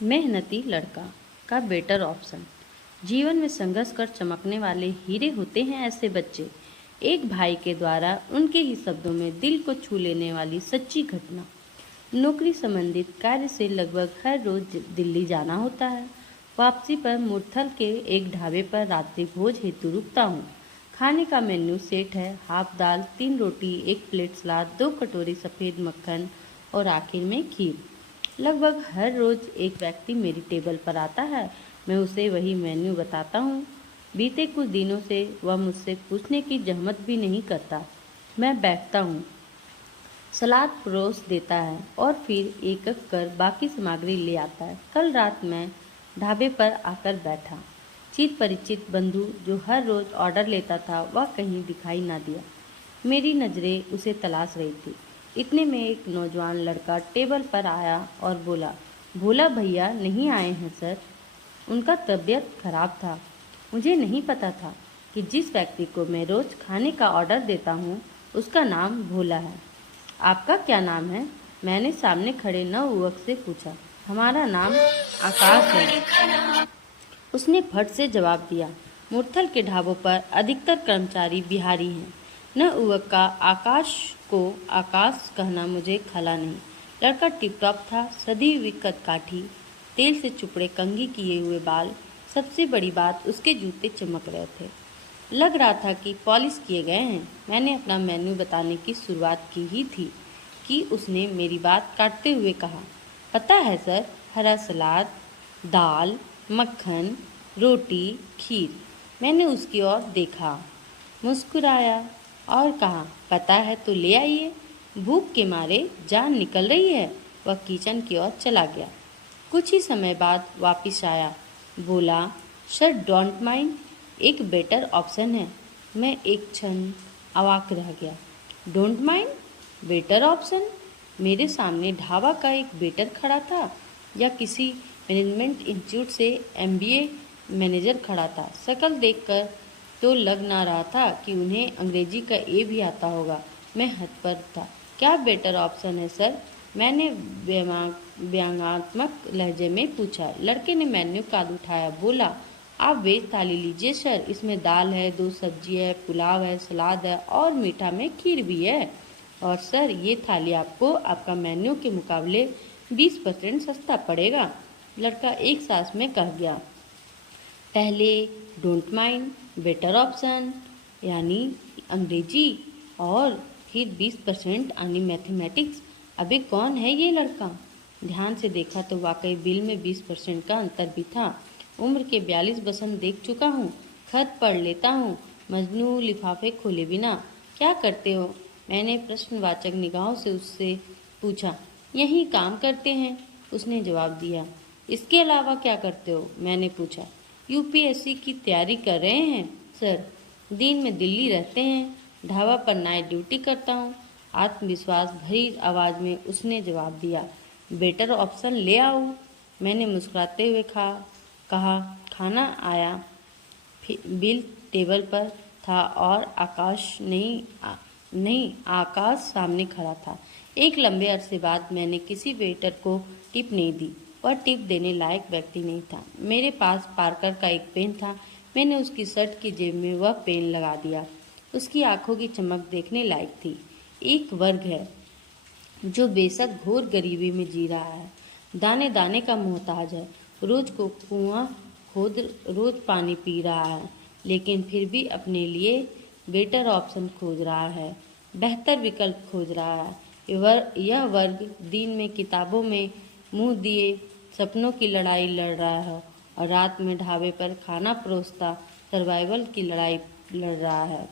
मेहनती लड़का का बेटर ऑप्शन। जीवन में संघर्ष कर चमकने वाले हीरे होते हैं ऐसे बच्चे। एक भाई के द्वारा उनके ही शब्दों में दिल को छू लेने वाली सच्ची घटना। नौकरी संबंधित कार्य से लगभग हर रोज दिल्ली जाना होता है। वापसी पर मुरथल के एक ढाबे पर रात्रि भोज हेतु रुकता हूँ। खाने का मेन्यू सेट है, हाफ दाल, 3 रोटी, 1 प्लेट सलाद, 2 कटोरी सफ़ेद मक्खन और आखिर में खीर। लगभग हर रोज एक व्यक्ति मेरी टेबल पर आता है। मैं उसे वही मेन्यू बताता हूँ। बीते कुछ दिनों से वह मुझसे पूछने की जहमत भी नहीं करता। मैं बैठता हूँ, सलाद परोस देता है और फिर एक एक कर बाकी सामग्री ले आता है। कल रात मैं ढाबे पर आकर बैठा। चिर परिचित बंधु जो हर रोज ऑर्डर लेता था वह कहीं दिखाई ना दिया। मेरी नज़रें उसे तलाश रही थी। इतने में एक नौजवान लड़का टेबल पर आया और बोला, भोला भैया नहीं आए हैं सर। उनका तबीयत खराब था। मुझे नहीं पता था कि जिस व्यक्ति को मैं रोज खाने का ऑर्डर देता हूँ उसका नाम भोला है। आपका क्या नाम है? मैंने सामने खड़े नवयुवक से पूछा। हमारा नाम आकाश है, उसने फट से जवाब दिया। मुरथल के ढाबों पर अधिकतर कर्मचारी बिहारी हैं। न युवक का आकाश को आकाश कहना मुझे खला नहीं। लड़का टिपटॉप था, सधी हुई कदकाठी, तेल से चुपड़े कंघी किए हुए बाल। सबसे बड़ी बात, उसके जूते चमक रहे थे। लग रहा था कि पॉलिश किए गए हैं। मैंने अपना मेन्यू बताने की शुरुआत की ही थी कि उसने मेरी बात काटते हुए कहा, पता है सर, हरा सलाद, दाल, मक्खन, रोटी, खीर। मैंने उसकी ओर देखा, मुस्कुराया और कहा, पता है तो ले आइए। भूख के मारे जान निकल रही है। वह किचन की ओर चला गया। कुछ ही समय बाद वापस आया, बोला, सर डोंट माइंड, एक बेटर ऑप्शन है। मैं एक क्षण अवाक रह गया। Don't mind? Better option? मेरे सामने ढाबा का एक वेटर खड़ा था या किसी मैनेजमेंट इंस्टीट्यूट से एमबीए मैनेजर खड़ा था? शक्ल देखकर तो लग ना रहा था कि उन्हें अंग्रेजी का ए भी आता होगा। मैं हतप्रभ था। क्या बेटर ऑप्शन है सर? मैंने व्यंग्यात्मक लहजे में पूछा। लड़के ने मेन्यू कार्ड उठाया, बोला, आप वेज थाली लीजिए सर, इसमें दाल है, 2 सब्जी है, पुलाव है, सलाद है और मीठा में खीर भी है। और सर ये थाली आपको आपका मेन्यू के मुकाबले 20% सस्ता पड़ेगा। लड़का एक सांस में कह गया, पहले डोंट माइंड, बेटर ऑप्शन यानी अंग्रेजी और फिर 20% यानी मैथमेटिक्स। अबे कौन है ये लड़का? ध्यान से देखा तो वाकई बिल में 20% का अंतर भी था। उम्र के 42 बसंत देख चुका हूँ, खत पढ़ लेता हूँ, मजनू लिफाफे खोले बिना। क्या करते हो? मैंने प्रश्नवाचक निगाहों से उससे पूछा। यही काम करते हैं, उसने जवाब दिया। इसके अलावा क्या करते हो? मैंने पूछा। यूपीएससी की तैयारी कर रहे हैं सर। दिन में दिल्ली रहते हैं, ढाबा पर नाइट ड्यूटी करता हूँ। आत्मविश्वास भरी आवाज़ में उसने जवाब दिया। बेटर ऑप्शन ले आओ। मैंने मुस्कुराते हुए कहा, खाना आया। बिल टेबल पर था और नहीं आकाश सामने खड़ा था। एक लंबे अरसे बाद मैंने किसी वेटर को टिप नहीं दी। वह टिप देने लायक व्यक्ति नहीं था। मेरे पास पार्कर का एक पेन था। मैंने उसकी शर्ट की जेब में वह पेन लगा दिया। उसकी आंखों की चमक देखने लायक थी। एक वर्ग है जो बेशक घोर गरीबी में जी रहा है, दाने दाने का मोहताज है, रोज को कुआं खोद रोज पानी पी रहा है, लेकिन फिर भी अपने लिए बेटर ऑप्शन खोज रहा है, बेहतर विकल्प खोज रहा है। यह वर्ग दिन में किताबों में मुंह दिए सपनों की लड़ाई लड़ रहा है और रात में ढाबे पर खाना परोसता सर्वाइवल की लड़ाई लड़ रहा है।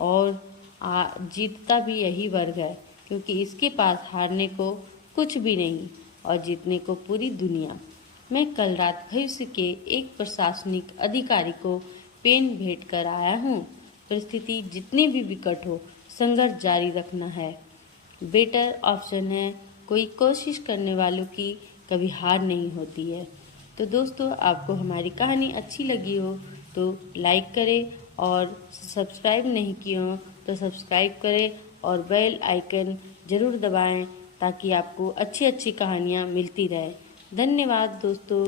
और जीतता भी यही वर्ग है, क्योंकि इसके पास हारने को कुछ भी नहीं और जीतने को पूरी दुनिया। मैं कल रात भविष्य के एक प्रशासनिक अधिकारी को पेन भेंट कर आया हूँ। परिस्थिति जितनी भी विकट हो, संघर्ष जारी रखना है। बेटर ऑप्शन है। कोई कोशिश करने वालों की कभी हार नहीं होती है। तो दोस्तों, आपको हमारी कहानी अच्छी लगी हो तो लाइक करें और सब्सक्राइब नहीं किए हो तो सब्सक्राइब करें और बेल आइकन ज़रूर दबाएं ताकि आपको अच्छी अच्छी कहानियाँ मिलती रहे। धन्यवाद दोस्तों।